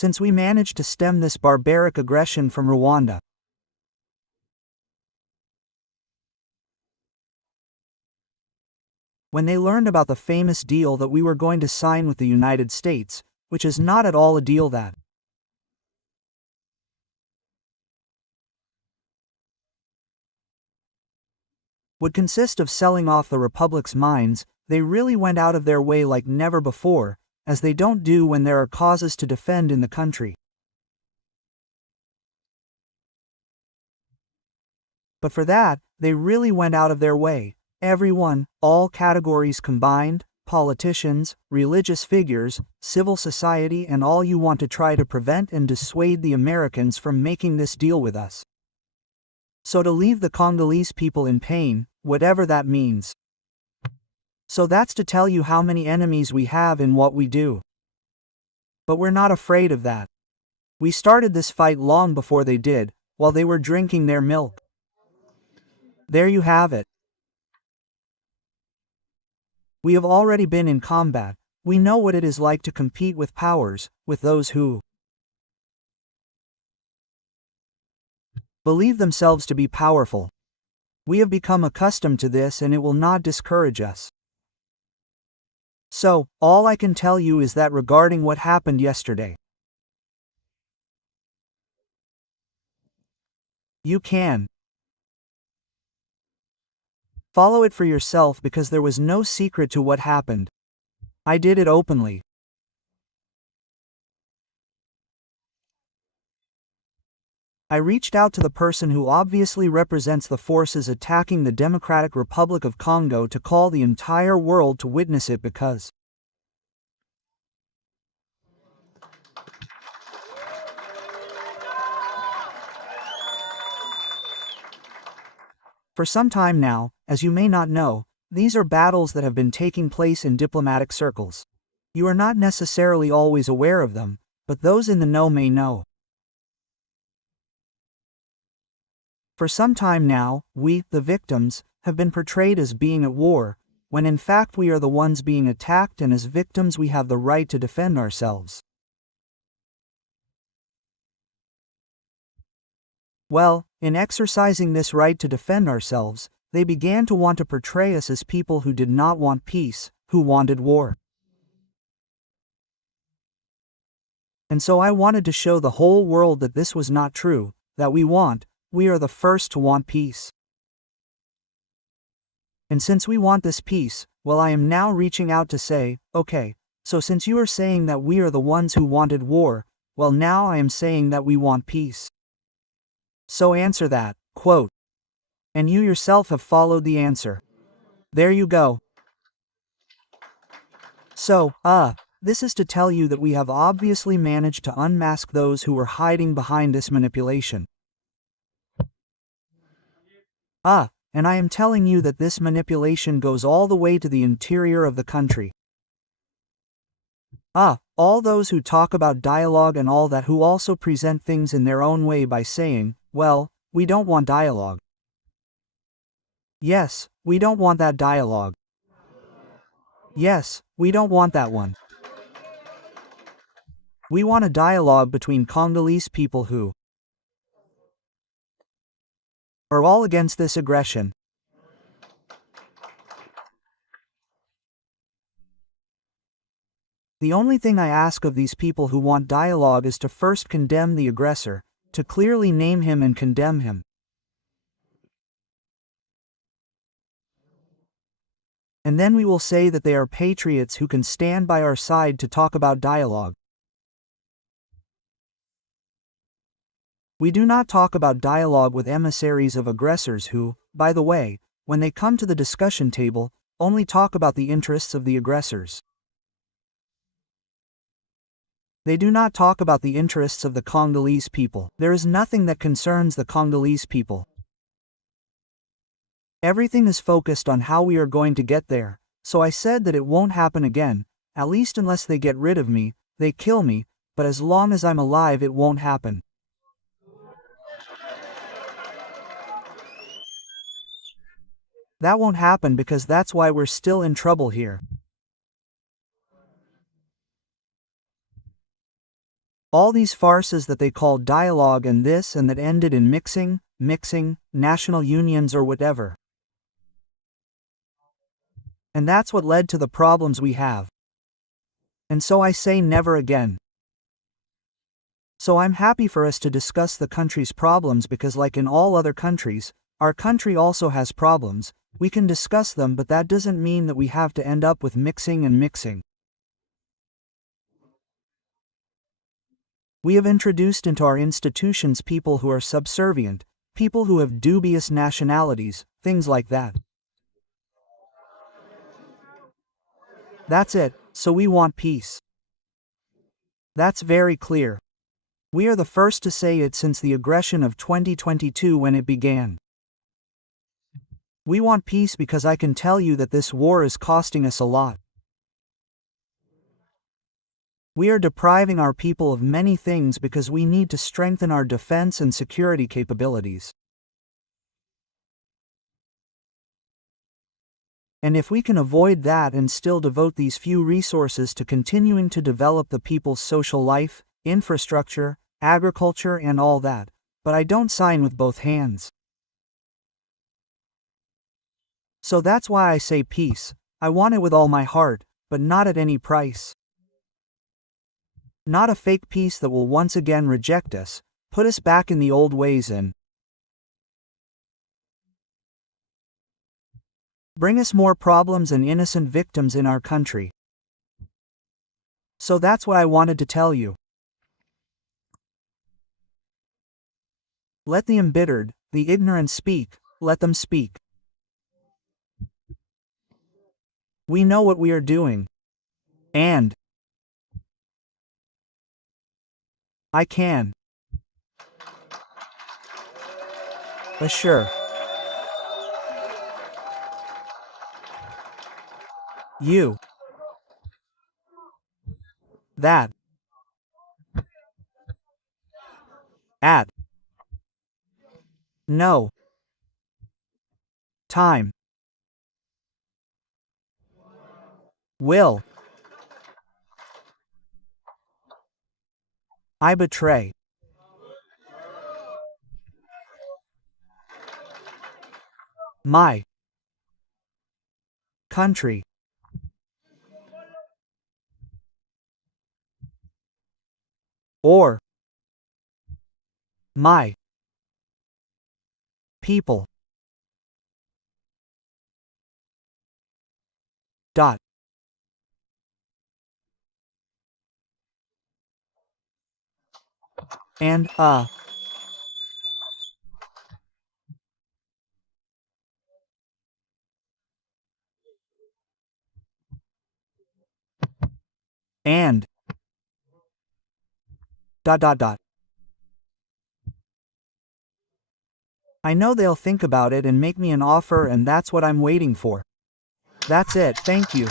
since we managed to stem this barbaric aggression from Rwanda. When they learned about the famous deal that we were going to sign with the United States, which is not at all a deal that would consist of selling off the Republic's mines, they really went out of their way like never before, as they don't do when there are causes to defend in the country. But for that, they really went out of their way. Everyone, all categories combined, politicians, religious figures, civil society, and all you want to try to prevent and dissuade the Americans from making this deal with us. So to leave the Congolese people in pain, whatever that means. So that's to tell you how many enemies we have in what we do. But we're not afraid of that. We started this fight long before they did, while they were drinking their milk. There you have it. We have already been in combat. We know what it is like to compete with powers, with those who believe themselves to be powerful. We have become accustomed to this and it will not discourage us. So, all I can tell you is that regarding what happened yesterday, you can follow it for yourself because there was no secret to what happened. I did it openly. I reached out to the person who obviously represents the forces attacking the Democratic Republic of Congo to call the entire world to witness it because for some time now, as you may not know, these are battles that have been taking place in diplomatic circles. You are not necessarily always aware of them, but those in the know may know. For some time now, we, the victims, have been portrayed as being at war, when in fact we are the ones being attacked, and as victims we have the right to defend ourselves. Well, in exercising this right to defend ourselves, they began to want to portray us as people who did not want peace, who wanted war. And so I wanted to show the whole world that this was not true, that we are the first to want peace. And since we want this peace, well, I am now reaching out to say, okay, so since you are saying that we are the ones who wanted war, well, now I am saying that we want peace. So answer that, quote. And you yourself have followed the answer. There you go. So, this is to tell you that we have obviously managed to unmask those who were hiding behind this manipulation. And I am telling you that this manipulation goes all the way to the interior of the country. All those who talk about dialogue and all that, who also present things in their own way by saying, well, we don't want dialogue. Yes, we don't want that dialogue. Yes, we don't want that one. We want a dialogue between Congolese people who are all against this aggression. The only thing I ask of these people who want dialogue is to first condemn the aggressor, to clearly name him and condemn him. And then we will say that they are patriots who can stand by our side to talk about dialogue. We do not talk about dialogue with emissaries of aggressors who, by the way, when they come to the discussion table, only talk about the interests of the aggressors. They do not talk about the interests of the Congolese people. There is nothing that concerns the Congolese people. Everything is focused on how we are going to get there, so I said that it won't happen again, at least unless they get rid of me, they kill me, but as long as I'm alive it won't happen. That won't happen because that's why we're still in trouble here. All these farces that they called dialogue and this and that ended in mixing, national unions or whatever. And that's what led to the problems we have. And so I say never again. So I'm happy for us to discuss the country's problems because like in all other countries, our country also has problems. We can discuss them, but that doesn't mean that we have to end up with mixing. We have introduced into our institutions people who are subservient, people who have dubious nationalities, things like that. That's it, so we want peace. That's very clear. We are the first to say it since the aggression of 2022 when it began. We want peace because I can tell you that this war is costing us a lot. We are depriving our people of many things because we need to strengthen our defense and security capabilities. And if we can avoid that and still devote these few resources to continuing to develop the people's social life, infrastructure, agriculture and all that, but I don't sign with both hands. So that's why I say peace. I want it with all my heart, but not at any price. Not a fake peace that will once again reject us, put us back in the old ways and bring us more problems and innocent victims in our country. So that's what I wanted to tell you. Let the embittered, the ignorant speak, let them speak. We know what we are doing. And I can assure you that at no time will I betray my country or my people. Dot. And and dot. I know they'll think about it and make me an offer, and that's what I'm waiting for. That's it, thank you.